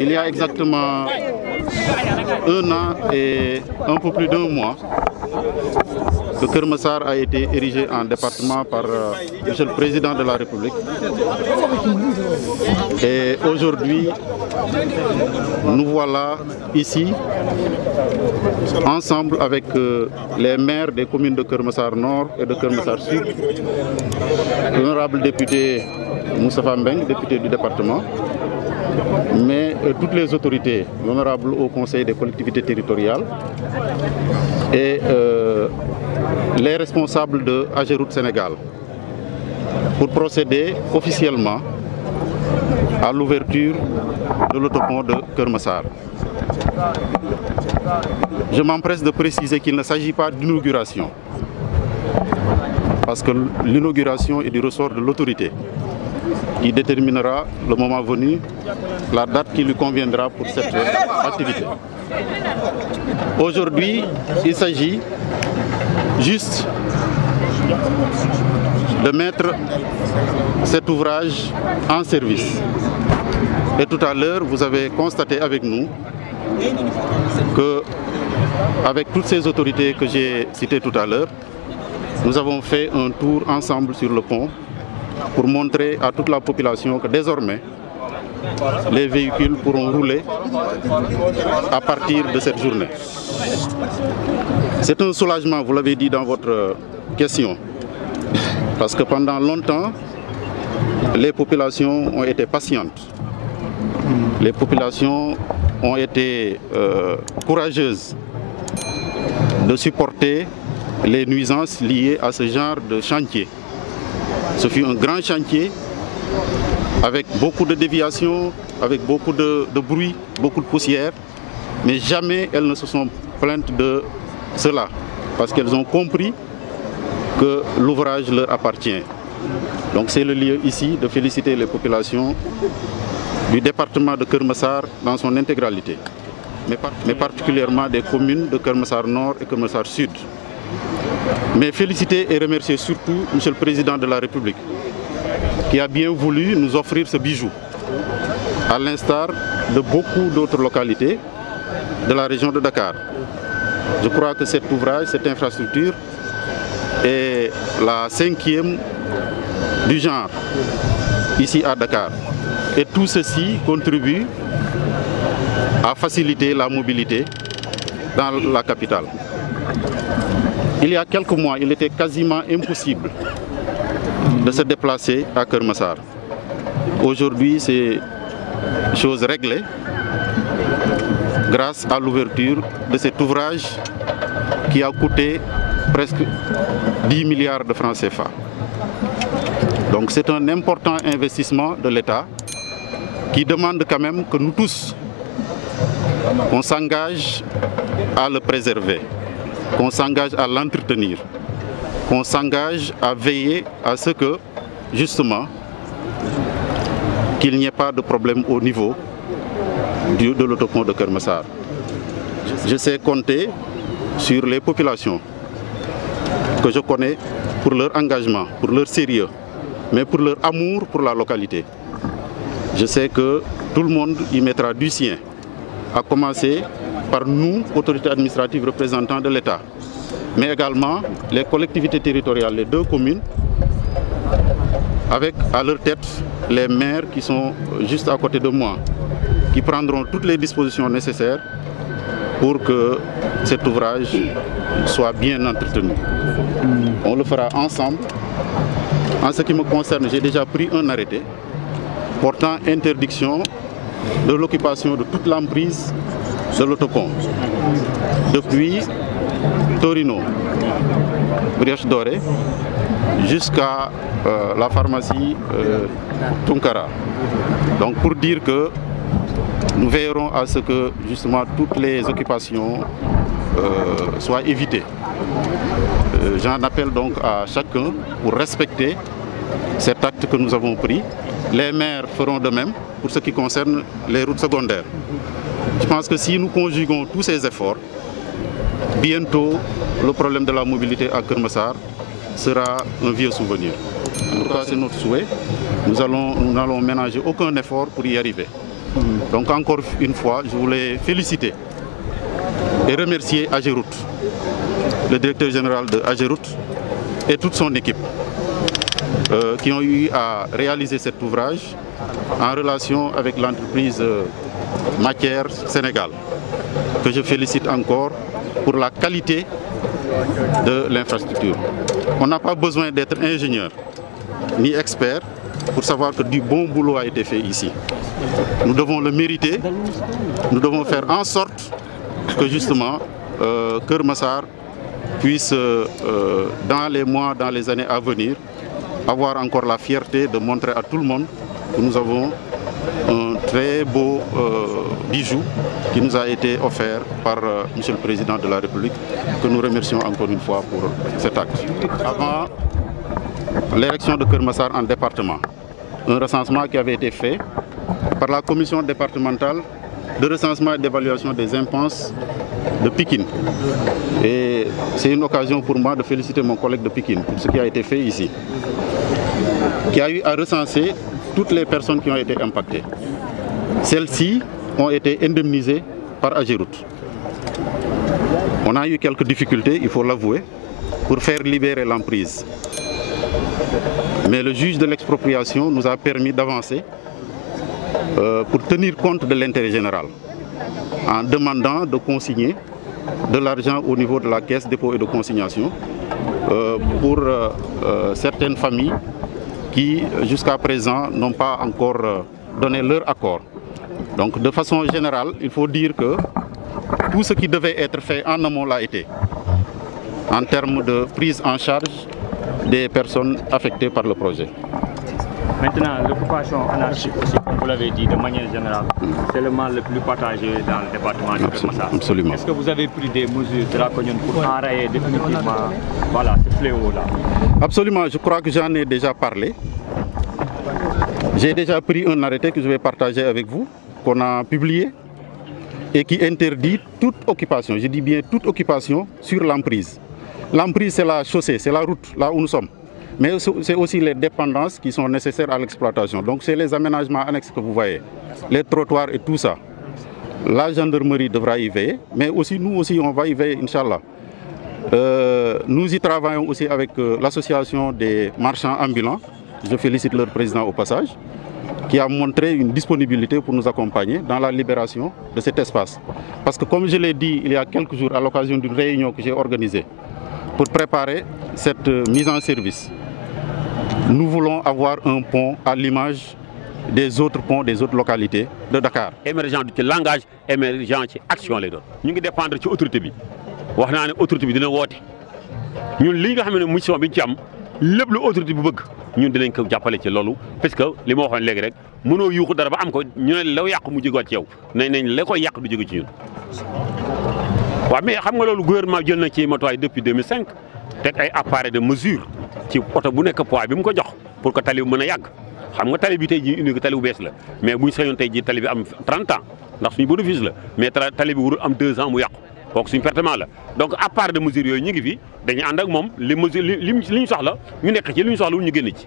il y a exactement 1 an et un peu plus d'1 mois que Keur Massar a été érigé en département par Monsieur le Président de la République. Et aujourd'hui, nous voilà ici, ensemble avec les maires des communes de Keur Massar Nord et de Keur Massar Sud, l'honorable député Moustapha Mbeng, député du département, mais toutes les autorités, l'honorable Haut Conseil des collectivités territoriales et les responsables de Ageroute Sénégal pour procéder officiellement à l'ouverture de l'autopont de Keur Massar. Je m'empresse de préciser qu'il ne s'agit pas d'inauguration, parce que l'inauguration est du ressort de l'autorité qui déterminera le moment venu la date qui lui conviendra pour cette activité. Aujourd'hui, il s'agit juste de mettre cet ouvrage en service. Et tout à l'heure, vous avez constaté avec nous que, avec toutes ces autorités que j'ai citées tout à l'heure, nous avons fait un tour ensemble sur le pont pour montrer à toute la population que désormais, les véhicules pourront rouler à partir de cette journée. C'est un soulagement, vous l'avez dit dans votre question, parce que pendant longtemps, les populations ont été patientes. Les populations ont été courageuses de supporter les nuisances liées à ce genre de chantier. Ce fut un grand chantier avec beaucoup de déviations, avec beaucoup de bruit, beaucoup de poussière, mais jamais elles ne se sont plaintes de cela, parce qu'elles ont compris que l'ouvrage leur appartient. Donc c'est le lieu ici de féliciter les populations du département de Keur Massar dans son intégralité, mais particulièrement des communes de Keur Massar Nord et Keur Massar Sud. Mais féliciter et remercier surtout Monsieur le Président de la République, qui a bien voulu nous offrir ce bijou, à l'instar de beaucoup d'autres localités de la région de Dakar. Je crois que cet ouvrage, cette infrastructure, est la 5e du genre ici à Dakar. Et tout ceci contribue à faciliter la mobilité dans la capitale. Il y a quelques mois, il était quasiment impossible de se déplacer à Keur Massar. Aujourd'hui, c'est chose réglée grâce à l'ouverture de cet ouvrage qui a coûté presque 10 milliards de francs CFA. Donc c'est un important investissement de l'État qui demande quand même que nous tous, on s'engage à le préserver, qu'on s'engage à l'entretenir, qu'on s'engage à veiller à ce que, justement, qu'il n'y ait pas de problème au niveau de l'autopont de Keur Massar. Je sais compter sur les populations que je connais pour leur engagement, pour leur sérieux, mais pour leur amour pour la localité. Je sais que tout le monde y mettra du sien, à commencer par nous, autorités administratives représentants de l'État, mais également les collectivités territoriales, les 2 communes, avec à leur tête les maires qui sont juste à côté de moi, qui prendront toutes les dispositions nécessaires pour que cet ouvrage soit bien entretenu. On le fera ensemble. En ce qui me concerne, j'ai déjà pris un arrêté portant interdiction de l'occupation de toute l'emprise de l'autopont, depuis Torino, Brioche Dorée, jusqu'à la pharmacie Tunkara. Donc pour dire que nous veillerons à ce que justement toutes les occupations soient évitées. J'en appelle donc à chacun pour respecter cet acte que nous avons pris. Les maires feront de même pour ce qui concerne les routes secondaires. Je pense que si nous conjuguons tous ces efforts, bientôt le problème de la mobilité à Keur Massar sera un vieux souvenir. En tout cas, c'est notre souhait. Nous n'allons ménager aucun effort pour y arriver. Donc encore une fois, je voulais féliciter et remercier Ageroute, le directeur général de Ageroute et toute son équipe qui ont eu à réaliser cet ouvrage en relation avec l'entreprise Matière Sénégal, que je félicite encore pour la qualité de l'infrastructure. On n'a pas besoin d'être ingénieur ni expert pour savoir que du bon boulot a été fait ici. Nous devons le mériter, nous devons faire en sorte que justement Keur Massar puisse, dans les mois, dans les années à venir, avoir encore la fierté de montrer à tout le monde que nous avons un très beau bijou qui nous a été offert par Monsieur le Président de la République, que nous remercions encore une fois pour cet acte. Avant l'élection de Keur Massar en département, un recensement qui avait été fait par la commission départementale de recensement et d'évaluation des impenses de Pikine. Et c'est une occasion pour moi de féliciter mon collègue de Pikine pour ce qui a été fait ici, qui a eu à recenser toutes les personnes qui ont été impactées. Celles-ci ont été indemnisées par Ageroute. On a eu quelques difficultés, il faut l'avouer, pour faire libérer l'emprise. Mais le juge de l'expropriation nous a permis d'avancer pour tenir compte de l'intérêt général, en demandant de consigner de l'argent au niveau de la caisse dépôt et de consignation pour certaines familles qui, jusqu'à présent, n'ont pas encore donné leur accord. Donc, de façon générale, il faut dire que tout ce qui devait être fait en amont l'a été, en termes de prise en charge des personnes affectées par le projet. Maintenant, l'occupation anarchique aussi, comme vous l'avez dit, de manière générale, c'est le mal le plus partagé dans le département de Keur Massar. Absolument. Est-ce que vous avez pris des mesures draconiennes pour enrayer définitivement ce fléau-là? Absolument, je crois que j'en ai déjà parlé. J'ai déjà pris un arrêté que je vais partager avec vous, qu'on a publié, et qui interdit toute occupation, je dis bien toute occupation sur l'emprise. L'emprise, c'est la chaussée, c'est la route, là où nous sommes. Mais c'est aussi les dépendances qui sont nécessaires à l'exploitation. Donc c'est les aménagements annexes que vous voyez, les trottoirs et tout ça. La gendarmerie devra y veiller, mais aussi nous aussi on va y veiller, Inch'Allah. Nous y travaillons aussi avec l'association des marchands ambulants. Je félicite leur président au passage, qui a montré une disponibilité pour nous accompagner dans la libération de cet espace. Parce que comme je l'ai dit il y a quelques jours à l'occasion d'une réunion que j'ai organisée pour préparer cette mise en service, nous voulons avoir un pont à l'image des autres ponts des autres localités de Dakar. Émergent du langage, émergent ci action lay doon. ñu ngi dépendre ci autorité bi. wax naa ne autorité bi dina woote. ñun li nga xam ne mission bi ñu ci am lépp lu autorité bu bëgg ñun dinañ ko jàppale ci loolu parce que li ma waxoon léegi rek mënoo yuuxu dara ba am ko ñu ne la yàq mu jógewaat ci yow nañ la koy yàq du jóge ci ñun. waaw mais xam nga loolu gouvernement jël na ci matuwaay depuis 2005 teg ay appareil de mesure ci oto bu nekk poids bi mu ko jox pour que tali bi mën a yàgg xam nga tali bi tey jii indi ko tali bu bees la mais buñ sañoon tey jii tali bi am 30 ans ndax suñu bénéfice la mais tali bi warul am 2 ans mu yàqu kooku suñu pertement la donc appareil de mesure yooyu ñu ngi fi dañuy ànd ak moom les mesures li ñu soxla ñu nekk ci li ñu soxla ñu génn ci.